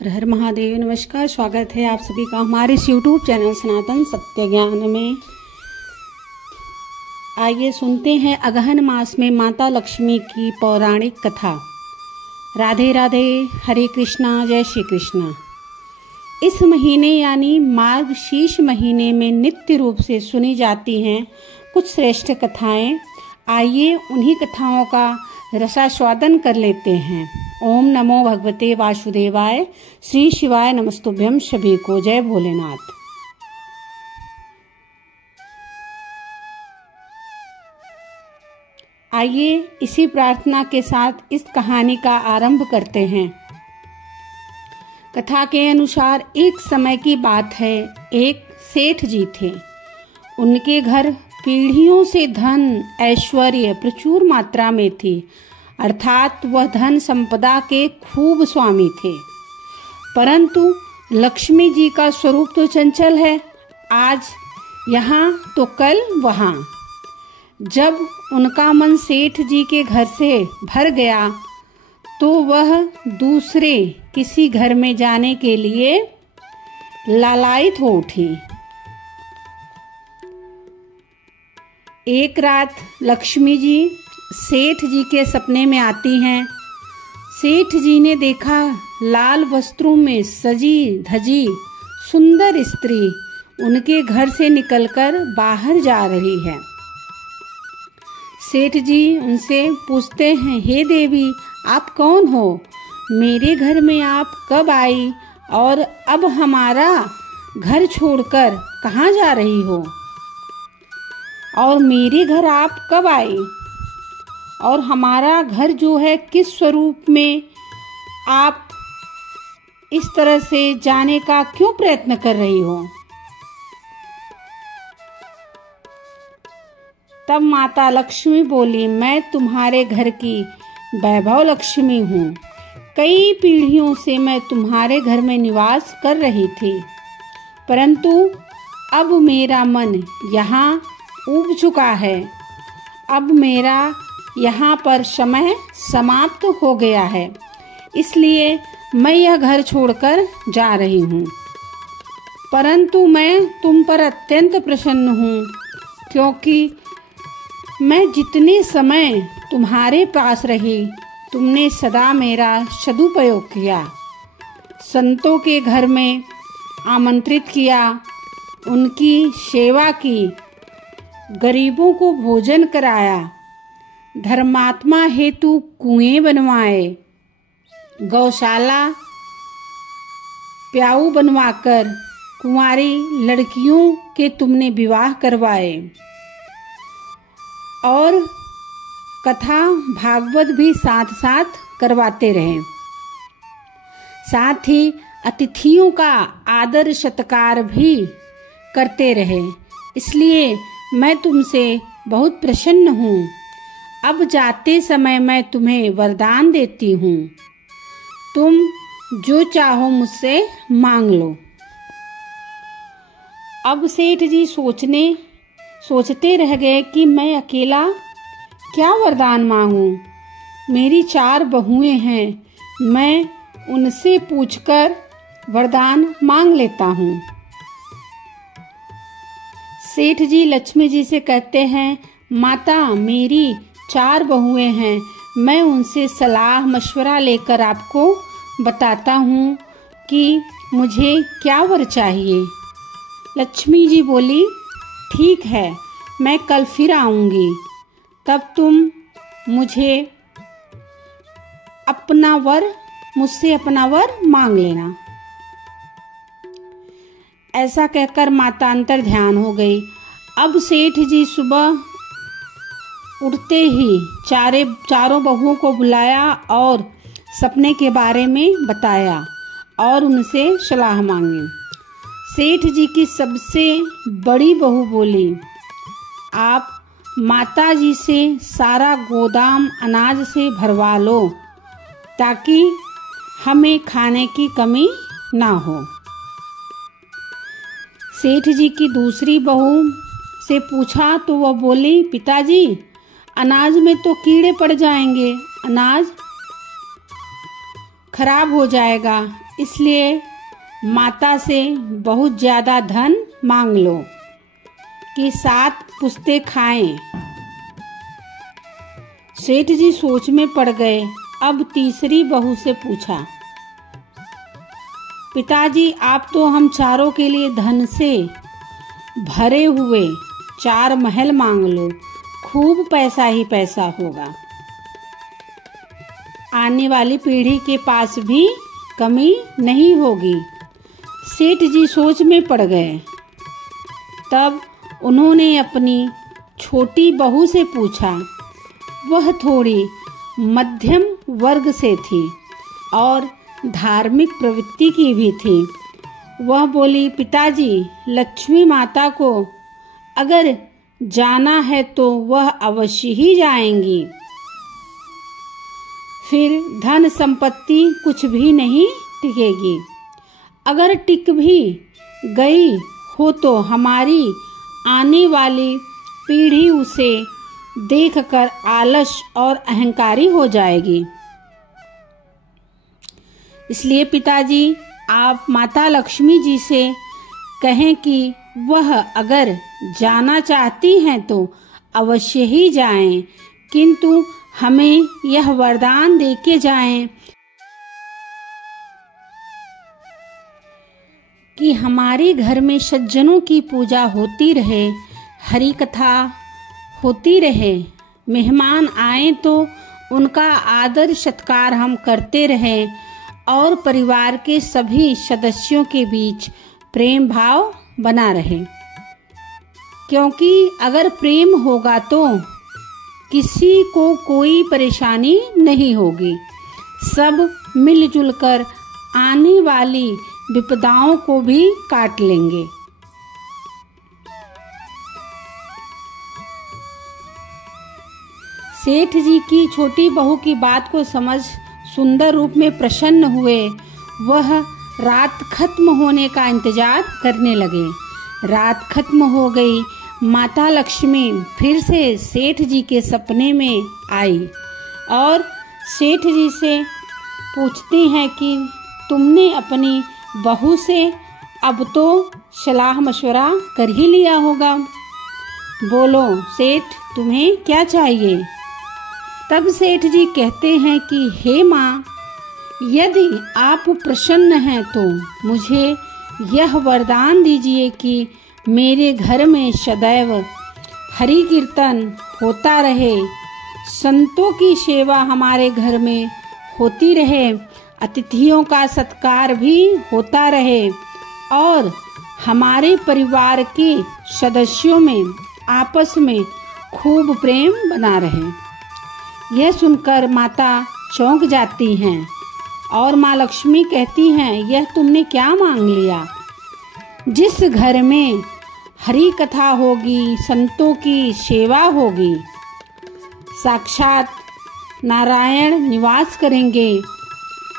हर हर महादेव। नमस्कार, स्वागत है आप सभी का हमारे इस YouTube चैनल सनातन सत्य ज्ञान में। आइए सुनते हैं अगहन मास में माता लक्ष्मी की पौराणिक कथा। राधे राधे, हरे कृष्णा, जय श्री कृष्णा। इस महीने यानी मार्गशीर्ष महीने में नित्य रूप से सुनी जाती हैं कुछ श्रेष्ठ कथाएं। आइए उन्हीं कथाओं का रसास्वादन कर लेते हैं। ओम नमो भगवते वासुदेवाय, श्री शिवाय नमस्तुभ्यम। सभी को जय भोलेनाथ। आइए इसी प्रार्थना के साथ इस कहानी का आरंभ करते हैं। कथा के अनुसार एक समय की बात है, एक सेठ जी थे। उनके घर पीढ़ियों से धन ऐश्वर्य प्रचुर मात्रा में थी, अर्थात वह धन संपदा के खूब स्वामी थे। परंतु लक्ष्मी जी का स्वरूप तो चंचल है, आज यहाँ तो कल वहाँ। जब उनका मन सेठ जी के घर से भर गया तो वह दूसरे किसी घर में जाने के लिए लालायित हो उठी। एक रात लक्ष्मी जी सेठ जी के सपने में आती हैं। सेठ जी ने देखा लाल वस्त्रों में सजी धजी सुंदर स्त्री उनके घर से निकलकर बाहर जा रही है। सेठ जी उनसे पूछते हैं, हे देवी, आप कौन हो? मेरे घर में आप कब आई और अब हमारा घर छोड़कर कहाँ जा रही हो? और मेरे घर आप कब आई और हमारा घर जो है किस स्वरूप में आप इस तरह से जाने का क्यों प्रयत्न कर रही हो? तब माता लक्ष्मी बोली, मैं तुम्हारे घर की वैभव लक्ष्मी हूँ। कई पीढ़ियों से मैं तुम्हारे घर में निवास कर रही थी, परंतु अब मेरा मन यहाँ ऊब चुका है। अब मेरा यहाँ पर समय समाप्त हो गया है, इसलिए मैं यह घर छोड़कर जा रही हूँ। परंतु मैं तुम पर अत्यंत प्रसन्न हूँ, क्योंकि मैं जितने समय तुम्हारे पास रही तुमने सदा मेरा सदुपयोग किया, संतों के घर में आमंत्रित किया, उनकी सेवा की, गरीबों को भोजन कराया, धर्मात्मा हेतु कुएं बनवाए, गौशाला प्याऊ बनवाकर कुंवारी लड़कियों के तुमने विवाह करवाए और कथा भागवत भी साथ साथ करवाते रहे। साथ ही अतिथियों का आदर सत्कार भी करते रहे, इसलिए मैं तुमसे बहुत प्रसन्न हूँ। अब जाते समय मैं तुम्हें वरदान देती हूँ, तुम जो चाहो मुझसे मांग लो। अब सेठ जी सोचते रह गए कि मैं अकेला क्या वरदान मांगूं? मेरी 4 बहुएं हैं, मैं उनसे पूछकर वरदान मांग लेता हूँ। सेठ जी लक्ष्मी जी से कहते हैं, माता, मेरी 4 बहुएं हैं, मैं उनसे सलाह मशवरा लेकर आपको बताता हूँ कि मुझे क्या वर चाहिए। लक्ष्मी जी बोली, ठीक है, मैं कल फिर आऊंगी, तब तुम मुझसे अपना वर मांग लेना। ऐसा कहकर माता अंतर ध्यान हो गई। अब सेठ जी सुबह उठते ही चारों बहुओं को बुलाया और सपने के बारे में बताया और उनसे सलाह मांगी। सेठ जी की सबसे बड़ी बहू बोली, आप माता जी से सारा गोदाम अनाज से भरवा लो, ताकि हमें खाने की कमी ना हो। सेठ जी की दूसरी बहू से पूछा तो वह बोली, पिताजी, अनाज में तो कीड़े पड़ जाएंगे, अनाज खराब हो जाएगा, इसलिए माता से बहुत ज्यादा धन मांग लो कि 7 पुश्ते खाएं। सेठ जी सोच में पड़ गए। अब तीसरी बहू से पूछा, पिताजी आप तो हम चारों के लिए धन से भरे हुए 4 महल मांग लो, खूब पैसा ही पैसा होगा, आने वाली पीढ़ी के पास भी कमी नहीं होगी। सेठ जी सोच में पड़ गए। तब उन्होंने अपनी छोटी बहू से पूछा। वह थोड़ी मध्यम वर्ग से थी और धार्मिक प्रवृत्ति की भी थी। वह बोली, पिताजी लक्ष्मी माता को अगर जाना है तो वह अवश्य ही जाएंगी, फिर धन संपत्ति कुछ भी नहीं टिकेगी। अगर टिक भी गई हो तो हमारी आने वाली पीढ़ी उसे देखकर आलस और अहंकारी हो जाएगी। इसलिए पिताजी आप माता लक्ष्मी जी से कहें कि वह अगर जाना चाहती हैं तो अवश्य ही जाएं, किंतु हमें यह वरदान देके जाएं कि हमारे घर में सज्जनों की पूजा होती रहे, हरि कथा होती रहे, मेहमान आए तो उनका आदर सत्कार हम करते रहें और परिवार के सभी सदस्यों के बीच प्रेम भाव बना रहे। क्योंकि अगर प्रेम होगा तो किसी को कोई परेशानी नहीं होगी, सब मिलजुल कर आने वाली विपदाओं को भी काट लेंगे। सेठ जी की छोटी बहू की बात को समझ सुंदर रूप में प्रसन्न हुए। वह रात खत्म होने का इंतजार करने लगे। रात खत्म हो गई। माता लक्ष्मी फिर से सेठ जी के सपने में आई और सेठ जी से पूछती हैं कि तुमने अपनी बहू से अब तो सलाह मशवरा कर ही लिया होगा, बोलो सेठ तुम्हें क्या चाहिए। तब सेठ जी कहते हैं कि हे माँ, यदि आप प्रसन्न हैं तो मुझे यह वरदान दीजिए कि मेरे घर में सदैव हरि कीर्तन होता रहे, संतों की सेवा हमारे घर में होती रहे, अतिथियों का सत्कार भी होता रहे और हमारे परिवार के सदस्यों में आपस में खूब प्रेम बना रहे। यह सुनकर माता चौंक जाती हैं और माँ लक्ष्मी कहती हैं, यह तुमने क्या मांग लिया। जिस घर में हरि कथा होगी, संतों की सेवा होगी, साक्षात नारायण निवास करेंगे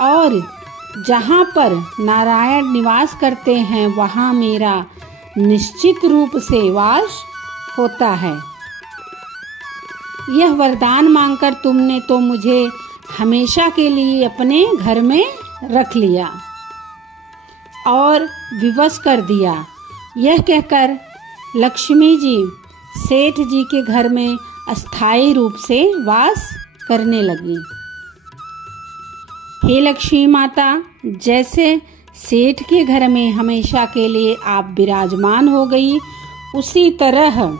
और जहाँ पर नारायण निवास करते हैं वहाँ मेरा निश्चित रूप से वास होता है। यह वरदान मांगकर तुमने तो मुझे हमेशा के लिए अपने घर में रख लिया और विवश कर दिया। यह कहकर लक्ष्मी जी सेठ जी के घर में अस्थायी रूप से वास करने लगी। हे लक्ष्मी माता, जैसे सेठ के घर में हमेशा के लिए आप विराजमान हो गई, उसी तरह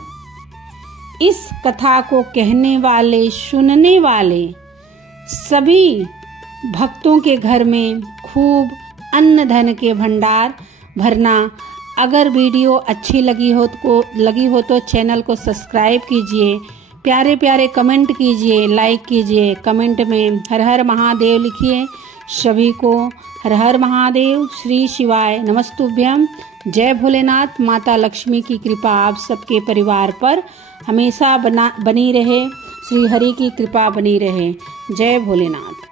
इस कथा को कहने वाले, सुनने वाले सभी भक्तों के घर में खूब अन्न धन के भंडार भरना। अगर वीडियो अच्छी लगी हो तो चैनल को सब्सक्राइब कीजिए, प्यारे प्यारे कमेंट कीजिए, लाइक कीजिए, कमेंट में हर हर महादेव लिखिए। सभी को हर हर महादेव, श्री शिवाय नमस्तुभ्यम। जय भोलेनाथ। माता लक्ष्मी की कृपा आप सबके परिवार पर हमेशा बनी रहे, श्री हरि की कृपा बनी रहे। जय भोलेनाथ।